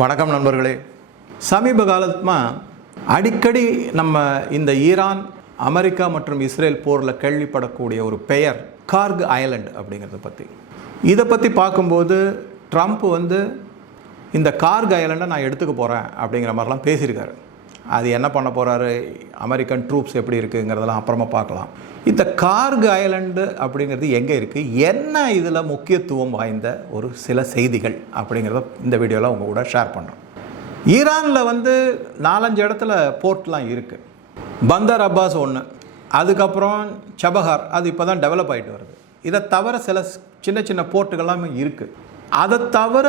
வணக்கம் நண்பர்களே. சமீப காலமாக அடிக்கடி நம்ம இந்த ஈரான், அமெரிக்கா மற்றும் இஸ்ரேல் போரில் கேள்விப்படக்கூடிய ஒரு பெயர் கார்க் ஐலண்ட் அப்படிங்கிறத பற்றி. இதை பற்றி பார்க்கும்போது ட்ரம்ப் இந்த கார்க் ஐலண்டை நான் எடுத்துக்க போகிறேன் அப்படிங்கிற மாதிரிலாம் பேசியிருக்காரு. அது என்ன பண்ண போகிறாரு, அமெரிக்கன் ட்ரூப்ஸ் எப்படி இருக்குங்கிறதெல்லாம் அப்புறமா பார்க்கலாம். இந்த கார்க் ஐலண்டு அப்படிங்கிறது எங்கே இருக்குது, என்ன இதில் முக்கியத்துவம் வாய்ந்த ஒரு சில செய்திகள் அப்படிங்கிறத இந்த வீடியோவில் உங்கள் கூட ஷேர் பண்ணுறோம். ஈரானில் 4-5 இடத்துல போர்ட்லாம் இருக்குது. பந்தர் அப்பாஸ் ஒன்று, அதுக்கப்புறம் சபஹார், அது இப்போ தான் டெவலப் ஆகிட்டு வருது. இதை தவிர சில சின்ன சின்ன போர்ட்டுகள்லாம் இருக்குது. அதை தவிர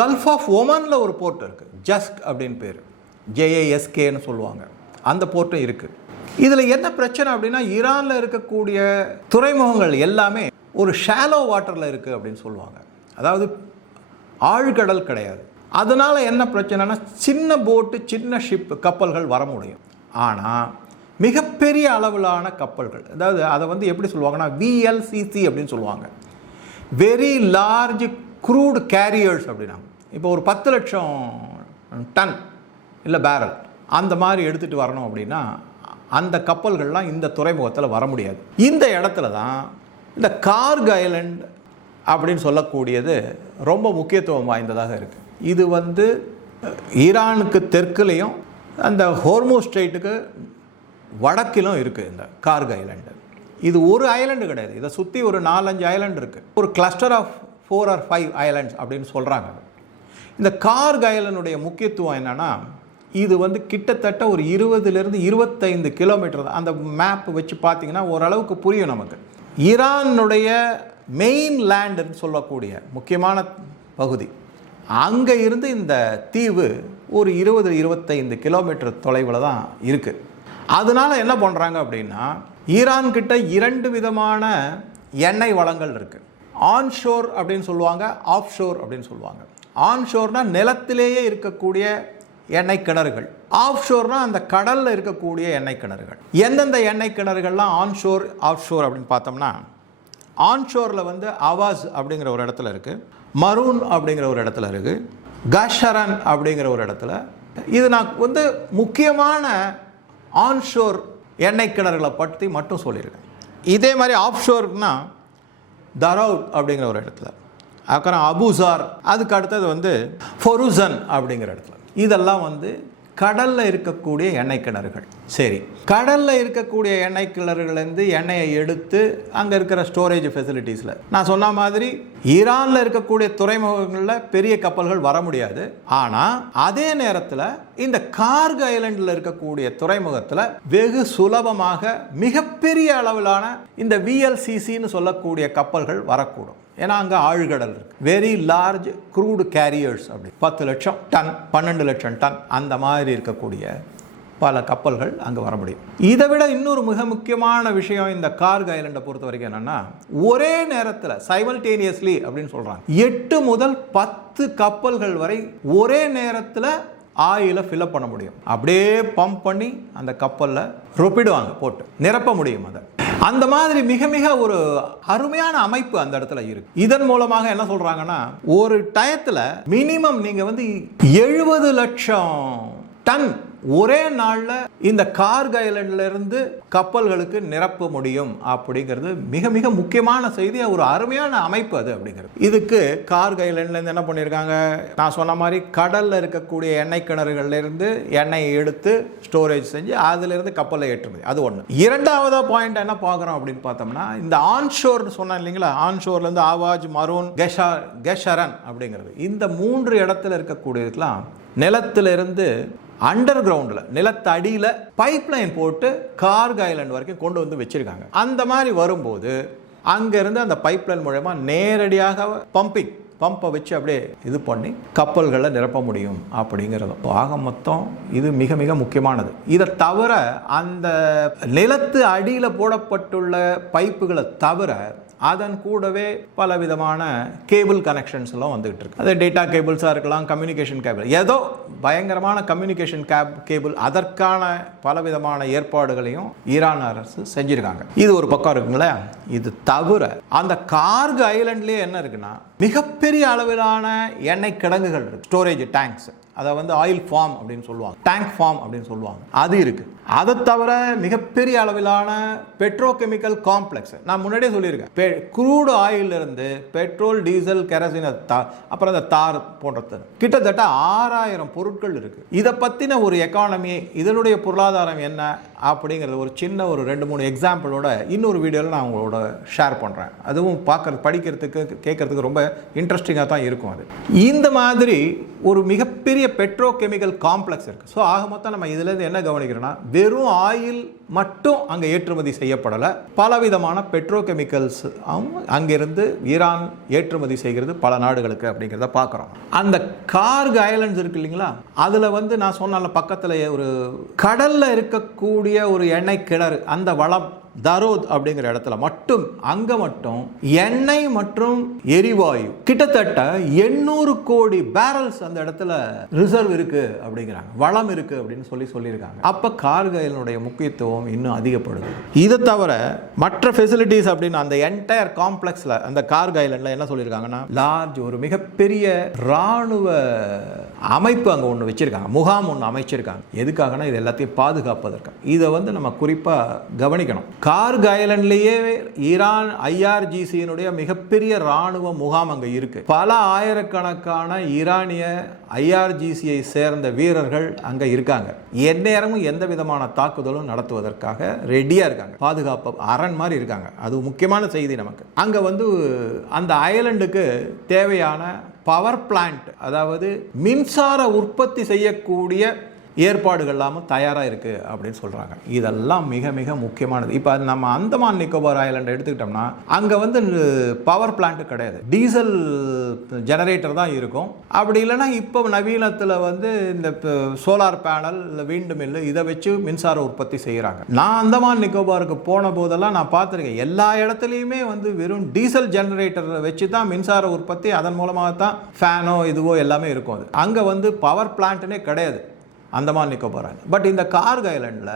கல்ஃப் ஆஃப் ஒமனில் ஒரு போர்ட் இருக்குது, ஜஸ்க் அப்படின்னு பேர், JASKன்னு சொல்லுவாங்க. அந்த போர்ட்டும் இருக்குது. இதில் என்ன பிரச்சனை அப்படின்னா, ஈரானில் இருக்கக்கூடிய துறைமுகங்கள் எல்லாமே ஒரு ஷாலோ வாட்டரில் இருக்குது அப்படின்னு சொல்லுவாங்க. அதாவது ஆழ்கடல் கிடையாது. அதனால் என்ன பிரச்சனைனா, சின்ன போட்டு, சின்ன கப்பல்கள் வர முடியும். ஆனால் மிகப்பெரிய அளவிலான கப்பல்கள், அதாவது அதை எப்படி சொல்லுவாங்கன்னா VLCC அப்படின்னு சொல்லுவாங்க, வெரி லார்ஜ் க்ரூட் கேரியர்ஸ் அப்படின்னா. இப்போ ஒரு 10 லட்சம் டன் இல்லை பேரல் அந்த மாதிரி எடுத்துகிட்டு வரணும் அப்படின்னா அந்த கப்பல்கள்லாம் இந்த துறைமுகத்தில் வர முடியாது. இந்த இடத்துல தான் இந்த கார்க் ஐலண்ட் அப்படின்னு சொல்லக்கூடியது ரொம்ப முக்கியத்துவம் வாய்ந்ததாக இருக்குது. இது ஈரானுக்கு தெற்குலேயும் அந்த ஹோர்மோஸ் ஸ்ட்ரெய்ட்டுக்கு வடக்கிலும் இருக்குது இந்த கார்க் ஐலண்டு. இது ஒரு ஐலண்டு கிடையாது, இதை சுற்றி ஒரு 4-5 ஐலண்ட் இருக்குது. ஒரு கிளஸ்டர் ஆஃப் 4 or 5 ஐலண்ட்ஸ் அப்படின்னு சொல்கிறாங்க. இந்த கார்க் ஐலண்டுடைய முக்கியத்துவம் என்னென்னா, இது கிட்டத்தட்ட ஒரு 20லேருந்து 25 கிலோமீட்டர். அந்த மேப் வச்சு பார்த்தீங்கன்னா ஓரளவுக்கு புரியும் நமக்கு. ஈரானுடைய மெயின் லேண்டுன்னு சொல்லக்கூடிய முக்கியமான பகுதி, அங்கே இருந்து இந்த தீவு ஒரு 20-25 கிலோமீட்டர் தொலைவில் தான் இருக்குது. அதனால் என்ன பண்ணுறாங்க அப்படின்னா, ஈரான்கிட்ட 2 விதமான எண்ணெய் வளங்கள் இருக்குது. ஆன்ஷோர் அப்படின்னு சொல்லுவாங்க, ஆஃப்ஷோர் அப்படின்னு சொல்லுவாங்க. ஆன்ஷோர்னால் நிலத்திலேயே இருக்கக்கூடிய எண்ணெய் கிணறுகள், ஆஃப்ஷோர்னால் அந்த கடலில் இருக்கக்கூடிய எண்ணெய் கிணறுகள். எந்தெந்த எண்ணெய் கிணறுகள்லாம் ஆன்ஷோர் ஆஃப்ஷோர் அப்படின்னு பார்த்தோம்னா, ஆன்ஷோரில் அவாஸ் அப்படிங்கிற ஒரு இடத்துல இருக்குது, மரூன் அப்படிங்கிற ஒரு இடத்துல இருக்குது, கஷரன் அப்படிங்கிற ஒரு இடத்துல. இது நான் முக்கியமான ஆன்ஷோர் எண்ணெய் கிணறுகளை பற்றி மட்டும் சொல்லியிருக்கேன். இதே மாதிரி ஆஃப்ஷோர்னா தரவுட் அப்படிங்கிற ஒரு இடத்துல, அப்புறம் அபுசார், அதுக்கு அடுத்தது ஃபொருசன் அப்படிங்கிற இடத்துல. இதெல்லாம் கடலில் இருக்கக்கூடிய எண்ணெய் கிணறுகள். சரி, கடலில் இருக்கக்கூடிய எண்ணெய் கிணறுகள்லேருந்து எண்ணெயை எடுத்து அங்கே இருக்கிற ஸ்டோரேஜ் ஃபெசிலிட்டிஸில், நான் சொன்ன மாதிரி ஈரானில் இருக்கக்கூடிய துறைமுகங்களில் பெரிய கப்பல்கள் வர முடியாது. ஆனால் அதே நேரத்தில் இந்த கார்க் ஐலண்டில் இருக்கக்கூடிய துறைமுகத்தில் வெகு சுலபமாக மிகப்பெரிய அளவிலான இந்த VLCCன்னு சொல்லக்கூடிய கப்பல்கள் வரக்கூடும். ஏன்னா அங்கே ஆழ்கடல் இருக்குது. வெரி லார்ஜ் க்ரூடு கேரியர்ஸ், அப்படி 10 லட்சம் டன், 12 லட்சம் டன் அந்த மாதிரி இருக்கக்கூடிய பல கப்பல்கள் அங்கே வர முடியும். இதை விட இன்னொரு மிக முக்கியமான விஷயம் இந்த கார்க் ஐலண்டை பொறுத்த வரைக்கும் என்னென்னா, ஒரே நேரத்தில் சைமல்டேனியஸ்லி அப்படின்னு சொல்கிறாங்க, 8 முதல் 10 கப்பல்கள் வரை ஒரே நேரத்தில் ஆயிலை ஃபில்அப் பண்ண முடியும். அப்படியே பம்ப் பண்ணி அந்த கப்பலில் ரொப்பிடுவாங்க, போட்டு நிரப்ப முடியும். அதை அந்த மாதிரி மிக மிக ஒரு அருமையான அமைப்பு அந்த இடத்துல இருக்கு. இதன் மூலமாக என்ன சொல்றாங்கன்னா, ஒரு டயத்தில் மினிமம் நீங்க 70 லட்சம் டன் ஒரே நாளில் இந்த கார்க் ஐலண்ட்ல இருந்து கப்பல்களுக்கு நிரப்ப முடியும் அப்படிங்கிறது மிக மிக முக்கியமான செய்தி. ஒரு அருமையான அமைப்பு அது அப்படிங்கிறது. இதுக்கு கார்க் ஐலண்ட்ல இருந்து என்ன பண்ணியிருக்காங்க, நான் சொன்ன மாதிரி கடல்ல இருக்கக்கூடிய எண்ணெய் கிணறுகள்ல இருந்து எண்ணெயை எடுத்து ஸ்டோரேஜ் செஞ்சு அதிலிருந்து கப்பலை ஏற்றுமதி. அது ஒன்று. இரண்டாவது பாயிண்ட் என்ன பார்க்குறோம் அப்படின்னு பார்த்தோம்னா, இந்த ஆன்ஷோர் சொன்னேன் இல்லைங்களா, ஆன்ஷோர்லேருந்து ஆவாஜ், மரூன், கெஷரன் அப்படிங்கிறது, இந்த 3 இடத்துல இருக்கக்கூடியதுக்கெல்லாம் நிலத்திலிருந்து அண்டர் கிரவுண்டில், நிலத்தடியில் பைப்லைன் போட்டு கார்க் ஐலண்ட் வரைக்கும் கொண்டு வச்சிருக்காங்க. அந்த மாதிரி வரும்போது அங்கேருந்து அந்த பைப்லைன் மூலமா நேரடியாக பம்பை வச்சு அப்படியே இது பண்ணி கப்பல்களை நிரப்ப முடியும் அப்படிங்கிறது. ஆக மொத்தம் இது மிக மிக முக்கியமானது. இதை தவிர அந்த நிலத்து அடியில் போடப்பட்டுள்ள பைப்புகளை தவிர அதன் கூடவே பல விதமான கேபிள் கனெக்ஷன்ஸ் எல்லாம் வந்துகிட்டு இருக்கு. அது டேட்டா கேபிள்ஸாக இருக்கலாம், கம்யூனிகேஷன் கேபிள், ஏதோ பயங்கரமான கம்யூனிகேஷன் கேபிள், அதற்கான பலவிதமான ஏற்பாடுகளையும் ஈரான் அரசு செஞ்சிருக்காங்க. இது ஒரு பக்கம் இருக்குங்களே. இது தவிர அந்த கார்கு ஐலண்ட்லேயே என்ன இருக்குன்னா, மிகப்பெரிய அளவிலான எண்ணெய் கிடங்குகள் இருக்கு, ஸ்டோரேஜ் டேங்க்ஸ், அதை வந்து ஆயில் ஃபார்ம் அப்படின்னு சொல்லுவாங்க, டேங்க் ஃபார்ம் அப்படின்னு சொல்லுவாங்க, அது இருக்கு. அதை தவிர மிகப்பெரிய அளவிலான பெட்ரோகெமிக்கல் காம்ப்ளெக்ஸ், நான் முன்னாடியே சொல்லியிருக்கேன், க்ரூடு ஆயில் இருந்து பெட்ரோல், டீசல், கெரசின், அப்புறம் அந்த தார் போன்றது கிட்டத்தட்ட 6000 பொருட்கள் இருக்கு. இதை பத்தின ஒரு எக்கானமி, இதனுடைய பொருளாதாரம் என்ன அப்படிங்கிறது ஒரு சின்ன ஒரு 2-3 எக்ஸாம்பிளோட இன்னொரு வீடியோவில் நான் உங்களோட ஷேர் பண்ணுறேன். அதுவும் படிக்கிறதுக்கு கேட்கறதுக்கு ரொம்ப இன்ட்ரெஸ்டிங்காக தான் இருக்கும். அது இந்த மாதிரி ஒரு மிகப்பெரிய பெட்ரோகெமிக்கல் காம்ப்ளெக்ஸ் இருக்கு. ஸோ ஆக மொத்தம் நம்ம இதுலேருந்து என்ன கவனிக்கிறோம்னா, வெறும் ஆயில் மட்டும் அங்கே ஏற்றுமதி செய்யப்படலை, பலவிதமான பெட்ரோகெமிக்கல்ஸ் அங்கிருந்து ஈரான் ஏற்றுமதி செய்கிறது பல நாடுகளுக்கு அப்படிங்கிறத பார்க்குறோம். அந்த கார்கு ஐலண்ட்ஸ் இருக்கு இல்லைங்களா, அதில் வந்து நான் சொன்ன பக்கத்தில் ஒரு கடலில் இருக்கக்கூடிய ஒரு எண்ணெய் கிணறு, அந்த வளம் தரோத் அப்படிங்கிற இடத்துல மட்டும், அங்க மட்டும் எண்ணெய் மற்றும் எரிவாயு கிட்டத்தட்ட 800 கோடி பேரல்ஸ் அந்த இடத்துல ரிசர்வ் இருக்கு அப்படிங்கிறாங்க, வளம் இருக்கு அப்படின்னு சொல்லியிருக்காங்க. அப்ப கார்கு ஐலண்டுடைய முக்கியத்துவம் இன்னும் அதிகப்படுது. இதை தவிர மற்ற ஃபெசிலிட்டிஸ் அப்படின்னு அந்த என்டையர் காம்ப்ளெக்ஸ்ல, அந்த கார்கு ஐலண்ட்ல என்ன சொல்லியிருக்காங்கன்னா, லார்ஜ் ஒரு மிகப்பெரிய ராணுவ அமைப்பு அங்க ஒன்று வச்சிருக்காங்க, முகாம் ஒன்று அமைச்சிருக்காங்க. எதுக்காகனா இது எல்லாத்தையும் பாதுகாப்பதற்கு. இதை வந்து நம்ம குறிப்பா கவனிக்கணும். கார்கு ஐலண்ட்லேயே ஈரான் IRGC-னுடைய மிகப்பெரிய ராணுவ முகாம் அங்கே இருக்கு. பல ஆயிரக்கணக்கான ஈரானிய IRGC-யை சேர்ந்த வீரர்கள் அங்கே இருக்காங்க. எந்நேரமும் எந்த விதமான தாக்குதலும் நடத்துவதற்காக ரெடியாக இருக்காங்க, பாதுகாப்பு அரண் மாதிரி இருக்காங்க. அது முக்கியமான செய்தி நமக்கு. அங்கே வந்து அந்த ஐலண்டுக்கு தேவையான பவர் பிளான்ட், அதாவது மின்சார உற்பத்தி செய்யக்கூடிய ஏற்பாடுகள் எல்லாமும் தயாராக இருக்குது அப்படின்னு சொல்கிறாங்க. இதெல்லாம் மிக மிக முக்கியமானது. இப்போ நம்ம அந்தமான் நிக்கோபார் ஐலண்ட் எடுத்துக்கிட்டோம்னா, அங்கே வந்து பவர் பிளான்ட் கிடையாது, டீசல் ஜெனரேட்டர் தான் இருக்கும். அப்படி இல்லைன்னா இப்போ நவீனத்தில் வந்து இந்த சோலார் பேனல், இல்லை விண்டு மில்லு, இதை வச்சு மின்சார உற்பத்தி செய்கிறாங்க. நான் அந்தமான் நிக்கோபாருக்கு போன போதெல்லாம் நான் பார்த்துருக்கேன், எல்லா இடத்துலையுமே வந்து வெறும் டீசல் ஜெனரேட்டரை வச்சு தான் மின்சார உற்பத்தி, அதன் மூலமாக தான் ஃபேனோ இதுவோ எல்லாமே இருக்கும். அது அங்கே வந்து பவர் பிளான்ட்னே கிடையாது அந்தமான் நிக்கோபார். பட் இந்த கார்கு ஐலண்டில்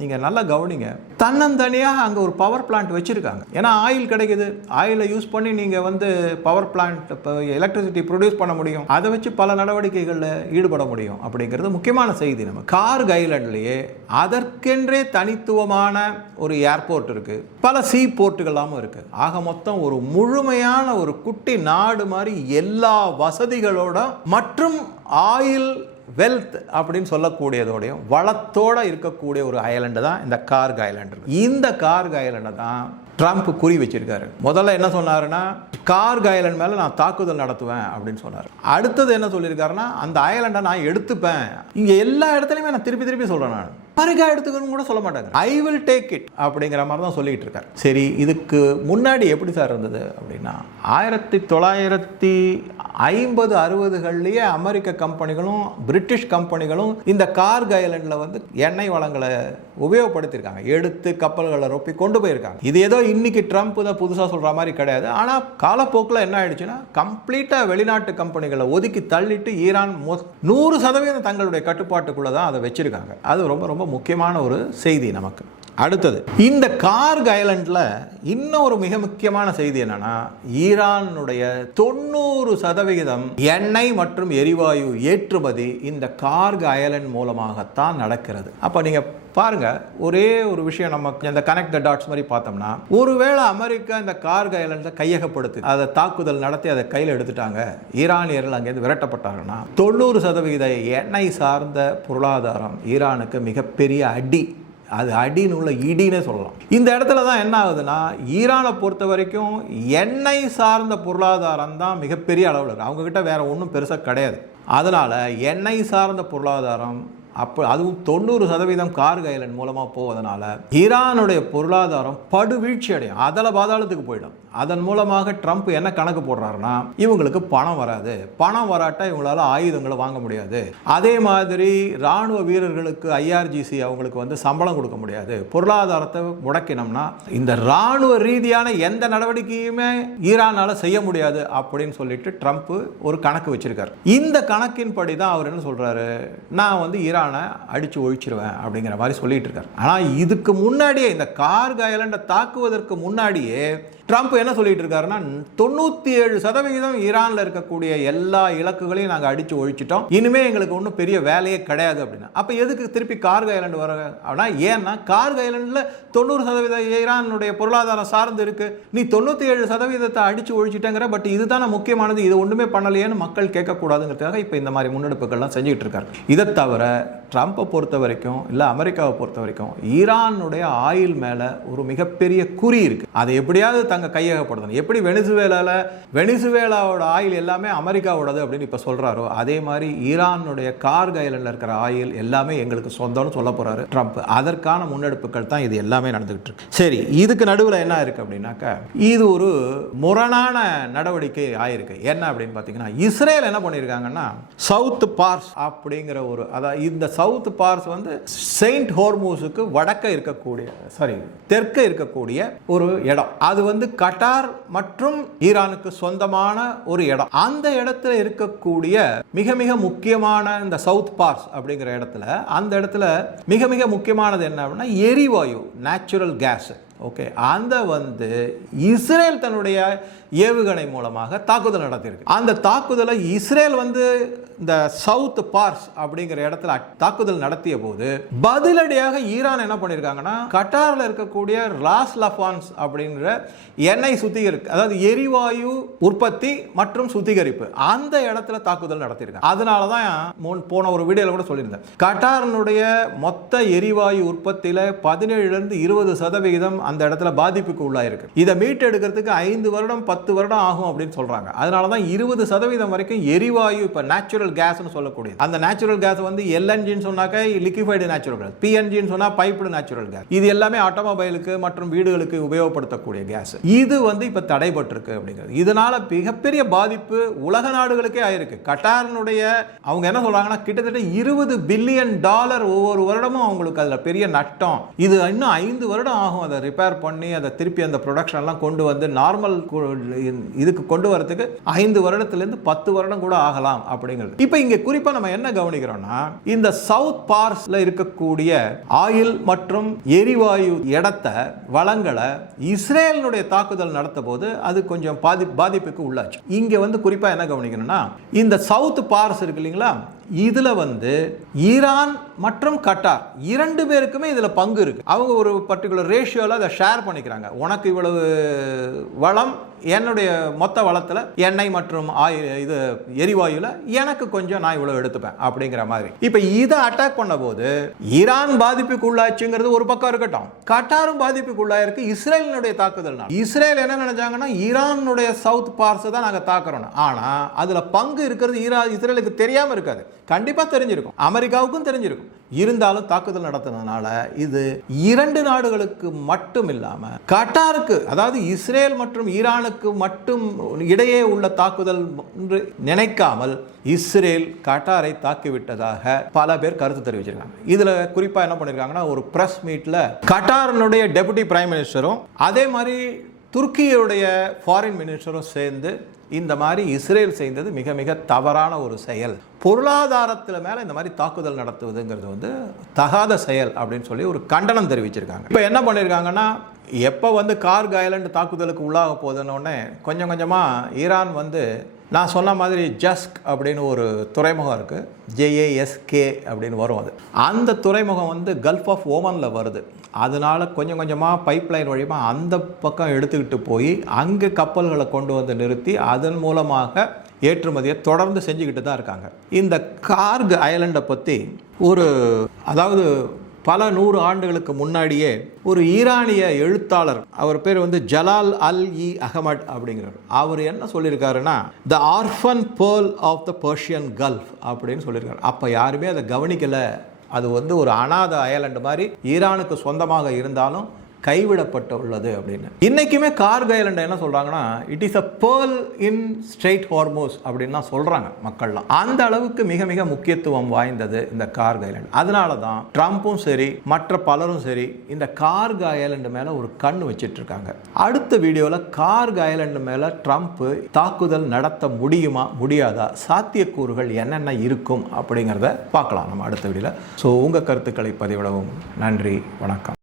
நீங்கள் நல்லா கவனிங்க, தன்னந்தனியாக அங்கே ஒரு பவர் பிளான்ட் வச்சுருக்காங்க. ஏன்னா ஆயில் கிடைக்குது, ஆயிலை யூஸ் பண்ணி நீங்கள் வந்து பவர் பிளான்ட், இப்போ எலக்ட்ரிசிட்டி ப்ரொடியூஸ் பண்ண முடியும், அதை வச்சு பல நடவடிக்கைகளில் ஈடுபட முடியும் அப்படிங்கிறது முக்கியமான செய்தி. நம்ம கார்கு ஐலண்ட்லேயே அதற்கென்றே தனித்துவமான ஒரு ஏர்போர்ட் இருக்குது, பல சீ போர்ட்டுகளாகவும் இருக்குது. ஆக மொத்தம் ஒரு முழுமையான ஒரு குட்டி நாடு மாதிரி எல்லா வசதிகளோட மற்றும் ஆயில் வெல்த் அப்படின்னு சொல்லக்கூடியதோடையும் வளத்தோடு இருக்கக்கூடிய ஒரு ஐலண்டு தான் இந்த கார்கு ஐலண்டு. இந்த கார்கு ஐலண்டை தான் ட்ரம்ப் குறி வச்சிருக்காரு. முதல்ல என்ன சொன்னாருன்னா, கார்கு ஐலண்ட் மேலே நான் தாக்குதல் நடத்துவேன் அப்படின்னு சொன்னார். அடுத்தது என்ன சொல்லியிருக்காருன்னா, அந்த ஐலண்டை நான் எடுத்துப்பேன். இங்கே எல்லா இடத்துலையுமே நான் திருப்பி சொல்கிறேன், நான் அமெரிக்கா எடுத்துக்கணும் கூட சொல்ல மாட்டாங்க, ஐ வில் டேக் இட் அப்படிங்கிற மாதிரி தான் சொல்லிட்டு இருக்காரு. சரி, இதுக்கு முன்னாடி எப்படி சார் இருந்தது அப்படின்னா, 1950-60களிலேயே அமெரிக்க கம்பெனிகளும் பிரிட்டிஷ் கம்பெனிகளும் இந்த கார்கு ஐலண்டில் வந்து எண்ணெய் வளங்களை உபயோகப்படுத்தியிருக்காங்க, எடுத்து கப்பல்களை ரொப்பி கொண்டு போயிருக்காங்க. இது ஏதோ இன்னைக்கு ட்ரம்ப் தான் புதுசாக சொல்கிற மாதிரி கிடையாது. ஆனால் காலப்போக்கில் என்ன ஆயிடுச்சுன்னா, கம்ப்ளீட்டாக வெளிநாட்டு கம்பெனிகளை ஒதுக்கி தள்ளிட்டு ஈரான் 100% தங்களுடைய கட்டுப்பாட்டுக்குள்ளே தான் அதை வச்சிருக்காங்க. அது ரொம்ப ரொம்ப முக்கியமான ஒரு செய்தி நமக்கு. அடுத்தது, இந்த கார்கு ஐலண்டில் இன்னும் ஒரு மிக முக்கியமான செய்தி என்னன்னா, ஈரானுடைய 90% எண்ணெய் மற்றும் எரிவாயு ஏற்றுமதி இந்த கார்கு ஐலண்ட் மூலமாகத்தான் நடக்கிறது. அப்போ நீங்க பாருங்க, ஒரே ஒரு விஷயம் நமக்கு இந்த கனெக்ட் த டாட்ஸ் மாதிரி பார்த்தோம்னா, ஒருவேளை அமெரிக்கா இந்த கார்கு ஐலண்டை கையகப்படுத்தி அதை தாக்குதல் நடத்தி அதை கையில் எடுத்துட்டாங்க, ஈரானியர்கள் அங்கேருந்து விரட்டப்பட்டாங்கன்னா 90% எண்ணெய் சார்ந்த பொருளாதாரம் ஈரானுக்கு மிகப்பெரிய அடி. அது அடின்னு உள்ள இடினே சொல்லலாம். இந்த இடத்துல தான் என்ன ஆகுதுன்னா, ஈரானை பொறுத்த வரைக்கும் எண்ணெய் சார்ந்த பொருளாதாரம் தான் மிகப்பெரிய அளவில் இருக்குது. அவங்கக்கிட்ட வேற ஒன்றும் பெருசாக கிடையாது. அதனால் எண்ணெய் சார்ந்த பொருளாதாரம் அப்போ அதுவும் 90% கார்க் ஐலண்ட் மூலமாக போவதனால ஈரானுடைய பொருளாதாரம் படுவீழ்ச்சி அடையும், அதல பாதாளத்துக்கு போயிடும். அதன் மூலமாக ட்ரம்ப் என்ன கணக்கு போடுறாருன்னா, இவங்களுக்கு பணம் வராது, பணம் வராட்டா இவங்களால ஆயுதங்களை வாங்க முடியாது, அதே மாதிரி ராணுவ வீரர்களுக்கு IRGC அவங்களுக்கு வந்து சம்பளம் கொடுக்க முடியாது, பொருளாதாரத்தை முடக்கினோம்னா இந்த ராணுவ ரீதியான எந்த நடவடிக்கையுமே ஈரானால செய்ய முடியாது அப்படின்னு சொல்லிட்டு ட்ரம்ப் ஒரு கணக்கு வச்சிருக்காரு. இந்த கணக்கின் படி தான் அவர் என்ன சொல்றாரு, நான் வந்து ஈரானை அடிச்சு ஒழிச்சிருவேன் அப்படிங்கிற மாதிரி சொல்லிட்டு இருக்காரு. ஆனா இதுக்கு முன்னாடியே, இந்த கார்க் ஐலண்டை தாக்குவதற்கு முன்னாடியே ட்ரம்ப் என்ன சொல்லிட்டு இருக்காருன்னா, 97% ஈரான்ல இருக்கக்கூடிய எல்லா இலக்குகளையும் நாங்கள் அடிச்சு ஒழிச்சிட்டோம், இனிமே எங்களுக்கு ஒன்றும் பெரிய வேலையே கிடையாது அப்படின்னா. அப்ப எதுக்கு திருப்பி கார்க் ஐலண்ட் வர? அப்படின்னா ஏன்னா கார்க் ஐலண்ட்ல 90% ஈரானுடைய பொருளாதாரம் சார்ந்து இருக்கு, நீ 97% அடிச்சு ஒழிச்சிட்டேங்கிற, பட் இதுதானே முக்கியமானது, இது ஒன்றுமே பண்ணலையேன்னு மக்கள் கேட்கக்கூடாதுங்கிறதுக்காக இப்போ இந்த மாதிரி முன்னெடுப்புகள்லாம் செஞ்சுக்கிட்டு இருக்காரு. இதை தவிர ட்ரம்ப்பை பொறுத்த வரைக்கும், இல்லை அமெரிக்காவை பொறுத்த வரைக்கும், ஈரானுடைய ஆயில் மேலே ஒரு மிகப்பெரிய குறி இருக்கு. அதை எப்படியாவது தங்க கையகப்படுத்தணும். எப்படி வெனிசுவேலாவோட ஆயில் எல்லாமே அமெரிக்காவோடது அப்படின்னு இப்போ சொல்றாரோ, அதே மாதிரி ஈரானுடைய கார்க் ஐலண்டில் இருக்கிற ஆயில் எல்லாமே எங்களுக்கு சொந்தம்னு சொல்ல போறாரு ட்ரம்ப். அதற்கான முன்னெடுப்புகள் தான் இது எல்லாமே நடந்துகிட்டு இருக்கு. சரி, இதுக்கு நடுவில் என்ன இருக்கு அப்படின்னாக்கா, இது ஒரு முரணான நடவடிக்கை ஆயிருக்கு. என்ன அப்படின்னு பார்த்தீங்கன்னா, இஸ்ரேல் என்ன பண்ணியிருக்காங்கன்னா, சவுத் பார்ஸ் அப்படிங்கிற ஒரு, அதாவது இந்த சவுத் பார்ஸ் வந்து செயின்ட் ஹோர்மூஸுக்கு தெற்க இருக்கக்கூடிய ஒரு இடம். அது வந்து கட்டார் மற்றும் ஈரானுக்கு சொந்தமான ஒரு இடம். அந்த இடத்துல இருக்கக்கூடிய மிக மிக முக்கியமான இந்த சவுத் பார்ஸ் அப்படிங்கிற இடத்துல, அந்த இடத்துல மிக மிக முக்கியமானது என்ன அப்படின்னா, எரிவாயு, நேச்சுரல் கேஸ். ஓகே, அந்த வந்து இஸ்ரேல் தன்னுடைய ஏவுகணை மூலமாக தாக்குதல் நடத்தியிருக்கு. அந்த தாக்குதலை இஸ்ரேல் வந்து இந்த சவுத் பார்ஸ் அப்படிங்கிற இடத்துல தாக்குதல் நடத்திய போது பதிலடியாக ஈரான் என்ன பண்ணியிருக்காங்கன்னா, கட்டாரில் இருக்கக்கூடிய ராஸ் லஃபான்ஸ் அப்படிங்கிற எண்ணெய் சுத்திகரிப்பு, அதாவது எரிவாயு உற்பத்தி மற்றும் சுத்திகரிப்பு, அந்த இடத்துல தாக்குதல் நடத்தியிருக்காங்க. அதனால தான் போன ஒரு வீடியோவில் கூட சொல்லியிருந்தேன், கட்டாரினுடைய மொத்த எரிவாயு உற்பத்தியில் 17% 20% அந்த இடத்துல பாதிப்புக்கு உள்ளாயிருக்கு. இதை மீட்டெடுக்கிறதுக்கு 5 வருடம் 10 வருடம் ஆகும் அப்படின்னு சொல்றாங்க. அதனால தான் 20% வரைக்கும் எரிவாயு, இப்போ நேச்சுரல் கேஸ்னு சொல்லக்கூடிய அந்த நேச்சுரல் கேஸ் வந்து LNG சொன்னாக்க லிக்விஃபைடு நேச்சுரல் கேஸ், PNG சொன்னா பைப்டு நேச்சுரல் கேஸ், இது எல்லாமே ஆட்டோமொபைலுக்கு மற்றும் வீடுகளுக்கு உபயோகப்படுத்தக்கூடிய கேஸ். இது வந்து இப்ப தடைபட்டிருக்கு அப்படிங்கிறது. இதனால மிகப்பெரிய பாதிப்பு உலக நாடுகளுக்கே ஆயிருக்கு. கட்டாரினுடைய அவங்க என்ன சொல்றாங்கன்னா, கிட்டத்தட்ட $20 பில்லியன் ஒவ்வொரு வருடமும் அவங்களுக்கு அதுல பெரிய நஷ்டம். இது இன்னும் 5 வருடம் ஆகும் அதை ரிப்பேர் பண்ணி அதை திருப்பி அந்த ப்ரொடக்ஷன் எல்லாம் கொண்டு வந்து நார்மல் இதுக்கு கொண்டு வரதுக்கு 5 வருடத்திலிருந்து 10 வருடம் கூட ஆகலாம் அப்படிங்கிறது. இப்ப இங்க குறிப்பா நம்ம என்ன கவனிக்கிறோம்னா, இந்த சவுத் பார்ஸ்ல இருக்கக்கூடிய ஆயில் மற்றும் எரிவாயு இடத்தை, வளங்களை இஸ்ரேலினுடைய தாக்குதல் நடத்த போது அது கொஞ்சம் பாதிப்புக்கு உள்ளாச்சு. இங்க வந்து குறிப்பா என்ன கவனிக்கணும்னா, இந்த சவுத் பார்ஸ் இருக்கு இல்லைங்களா, இதுல வந்து ஈரான் மற்றும் கட்டார் 2 பேருக்குமே இதுல பங்கு இருக்கு. அவங்க ஒரு பர்டிகுலர் ரேஷியோல அதை ஷேர் பண்ணிக்கிறாங்க. உனக்கு இவ்வளவு வளம், என்னுடைய மொத்த வளத்துல எண்ணெய் மற்றும் இது எரிவாயுல எனக்கு கொஞ்சம், நான் இவ்வளவு எடுத்துப்பேன் அப்படிங்கிற மாதிரி. இப்ப இதை அட்டாக் பண்ண போது ஈரான் பாதிப்புக்கு உள்ளாச்சுங்கிறது ஒரு பக்கம் இருக்கட்டும், கட்டாரும் பாதிப்புக்கு உள்ளாயிருக்கு இஸ்ரேலினுடைய தாக்குதல். இஸ்ரேல் என்ன நினைச்சாங்கன்னா, ஈரானுடைய சவுத் பார்ஸ் தான் நாங்க தாக்குறோம். ஆனா அதுல பங்கு இருக்கிறது இஸ்ரேலுக்கு தெரியாம இருக்காது, கண்டிப்பா தெரிஞ்சிருக்கும், அமெரிக்காவுக்கும் தெரிஞ்சிருக்கும். இருந்தாலும் தாக்குதல் நடத்தினதுனால இது 2 நாடுகளுக்கு மட்டும் இல்லாம கட்டாருக்கு, அதாவது இஸ்ரேல் மற்றும் ஈரானுக்கு மட்டும் இடையே உள்ள தாக்குதல் என்று நினைக்காமல் இஸ்ரேல் கட்டாரை தாக்கிவிட்டதாக பல பேர் கருத்து தெரிவிச்சிருக்காங்க. இதுல குறிப்பா என்ன பண்ணிருக்காங்கன்னா, ஒரு பிரஸ் மீட்ல கட்டாரினுடைய டெபுட்டி பிரைம் மினிஸ்டரும் அதே மாதிரி துருக்கியுடைய ஃபாரின் மினிஸ்டரும் சேர்ந்து இந்த மாதிரி இஸ்ரேல் செய்தது மிக மிக தவறான ஒரு செயல், பொருளாதாரத்தில் மேலே இந்த மாதிரி தாக்குதல் நடத்துவதுங்கிறது வந்து தகாத செயல் அப்படின்னு சொல்லி ஒரு கண்டனம் தெரிவிச்சிருக்காங்க. இப்போ என்ன பண்ணியிருக்காங்கன்னா, எப்போ வந்து கார்க் ஐலண்ட் தாக்குதலுக்கு உள்ளாக போதுன்னொடனே கொஞ்சம் கொஞ்சமாக ஈரான் வந்து, நான் சொன்ன மாதிரி ஜஸ்க் அப்படின்னு ஒரு துறைமுகம் இருக்குது, JASK அப்படின்னு வரும். அந்த துறைமுகம் வந்து கல்ஃப் ஆஃப் ஓமனில் வருது. அதனால் கொஞ்சம் கொஞ்சமாக பைப்லைன் வழியாக அந்த பக்கம் எடுத்துக்கிட்டு போய் அங்கே கப்பல்களை கொண்டு வந்து நிறுத்தி அதன் மூலமாக ஏற்றுமதியை தொடர்ந்து செஞ்சுக்கிட்டு தான் இருக்காங்க. இந்த கார்க் ஐலண்டை பற்றி அதாவது பல 100 ஆண்டுகளுக்கு முன்னாடியே ஒரு ஈரானிய எழுத்தாளர், அவர் பேர் வந்து ஜலால் அல்-அஹமத் அப்படிங்கிறார். அவர் என்ன சொல்லியிருக்காருன்னா, the orphan pearl of the Persian Gulf அப்படின்னு சொல்லியிருக்காரு. அப்போ யாருமே அதை கவனிக்கலை அது ஒரு அனாத அயலண்ட் மாதிரி ஈரானுக்கு சொந்தமாக இருந்தாலும் கைவிடப்பட்டு உள்ளது அப்படின்னு. இன்னைக்குமே கார்க் ஐலண்ட் என்ன சொல்றாங்கன்னா, it is a pearl in strait Hormuz அப்படின்னு சொல்றாங்க மக்கள்லாம். அந்த அளவுக்கு மிக மிக முக்கியத்துவம் வாய்ந்தது இந்த கார்க் ஐலண்ட். அதனால தான் ட்ரம்ப்பும் சரி மற்ற பலரும் சரி இந்த கார்க் ஐலண்ட் மேல ஒரு கண் வச்சிட்டு இருக்காங்க. அடுத்த வீடியோவில் கார்க் ஐலண்ட் மேல ட்ரம்ப் தாக்குதல் நடத்த முடியுமா முடியாதா, சாத்தியக்கூறுகள் என்னென்ன இருக்கும் அப்படிங்கிறத பார்க்கலாம் நம்ம அடுத்த வீடியோவில். ஸோ உங்கள் கருத்துக்களை பதிவிடவும். நன்றி, வணக்கம்.